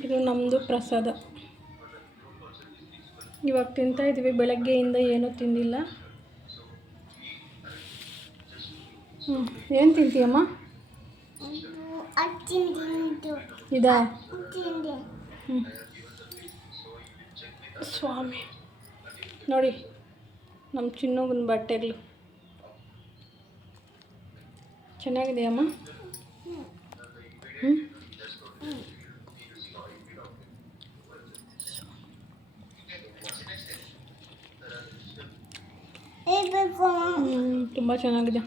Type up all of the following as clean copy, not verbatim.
ಇದು ನಮ್ಮದು ಪ್ರಸಾದ. ಇವಾಗ ತಿಂತಾ ಇದ್ದೀವಿ. ಬೆಳಗ್ಗೆಯಿಂದ ಏನೂ ತಿಂದಿಲ್ಲ. ಏನು ತಿಂತೀಯಮ್ಮ? ಇದಾ? ಸ್ವಾಮಿ ನೋಡಿ ನಮ್ಮ ಚಿನ್ನಗನ ಬಟ್ಟೆಗಳು ಚೆನ್ನಾಗಿದೆಯಮ್ಮ. ತುಂಬ ಚೆನ್ನಾಗಿದೆ.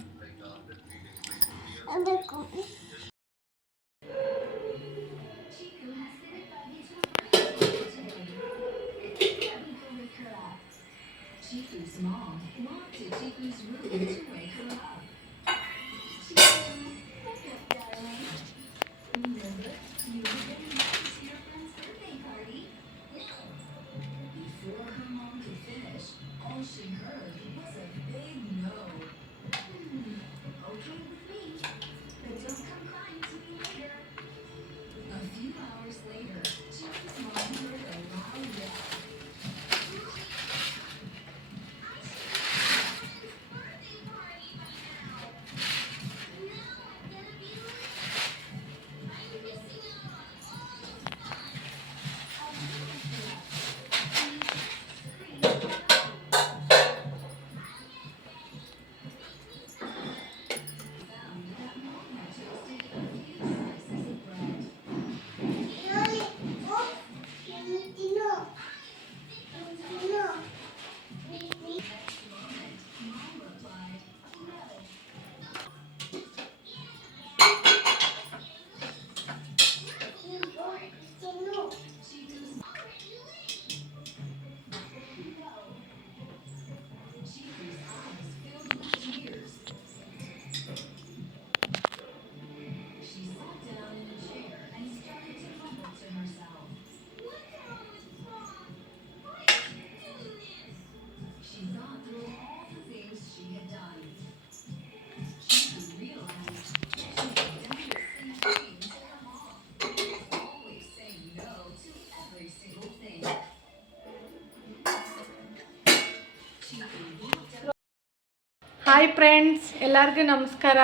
ಹಾಯ್ ಫ್ರೆಂಡ್ಸ್, ಎಲ್ಲರಿಗೂ ನಮಸ್ಕಾರ.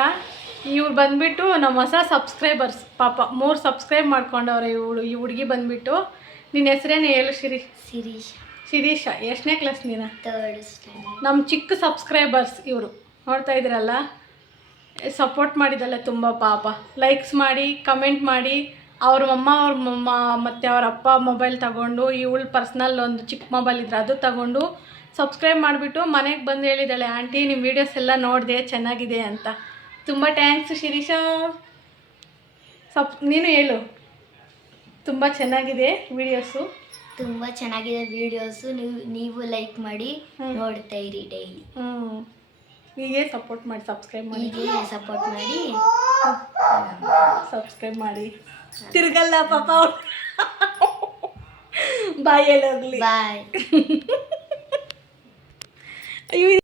ಇವ್ರು ಬಂದುಬಿಟ್ಟು ನಮ್ಮ ಹೊಸ ಸಬ್ಸ್ಕ್ರೈಬರ್ಸ್. ಪಾಪ 3 ಸಬ್ಸ್ಕ್ರೈಬ್ ಮಾಡ್ಕೊಂಡವ್ರೆ. ಈ ಹುಡುಗಿ ಬಂದುಬಿಟ್ಟು, ನಿನ್ನ ಹೆಸರೇನು ಹೇಳು? ಶಿರೀಷ. ಎಷ್ಟನೇ ಕ್ಲಾಸ್ ನೀನು? 3rd standard. ನಮ್ಮ ಚಿಕ್ಕ ಸಬ್ಸ್ಕ್ರೈಬರ್ಸ್ ಇವರು. ನೋಡ್ತಾ ಇದ್ದೀರಲ್ಲ, ಸಪೋರ್ಟ್ ಮಾಡಿದ್ದಲ್ಲ ತುಂಬ. ಪಾಪ ಲೈಕ್ಸ್ ಮಾಡಿ, ಕಮೆಂಟ್ ಮಾಡಿ. ಅವ್ರ ಮಮ್ಮ ಮತ್ತು ಅವ್ರ ಅಪ್ಪ ಮೊಬೈಲ್ ತಗೊಂಡು, ಇವಳು ಪರ್ಸ್ನಲ್ ಒಂದು ಚಿಕ್ಕ ಮೊಬೈಲ್ ಇದ್ರೆ ಅದು ತಗೊಂಡು ಸಬ್ಸ್ಕ್ರೈಬ್ ಮಾಡಿಬಿಟ್ಟು ಮನೆಗೆ ಬಂದು ಹೇಳಿದ್ದಾಳೆ, ಆಂಟಿ ನಿಮ್ಮ ವೀಡಿಯೋಸ್ ಎಲ್ಲ ನೋಡಿದೆ, ಚೆನ್ನಾಗಿದೆ ಅಂತ. ತುಂಬ ಥ್ಯಾಂಕ್ಸ್ ಶಿರೀಷಾ. ನೀನು ಹೇಳು. ತುಂಬ ಚೆನ್ನಾಗಿದೆ ವೀಡಿಯೋಸು. ತುಂಬ ಚೆನ್ನಾಗಿದೆ ವೀಡಿಯೋಸು. ನೀವು ಲೈಕ್ ಮಾಡಿ ನೋಡ್ತಾ ಇರಿ ಡೈಲಿ. ಹೀಗೆ ಸಪೋರ್ಟ್ ಮಾಡಿ, ಸಬ್ಸ್ಕ್ರೈಬ್ ಮಾಡಿ. ತಿರ್ಗಲ್ಲ ಪಾಪ ಅವ್ರು. ಬಾಯ್ ಹೇಳೋಗ್ಲಿ. ಬಾಯ್. ಅಯ್ಯೋ.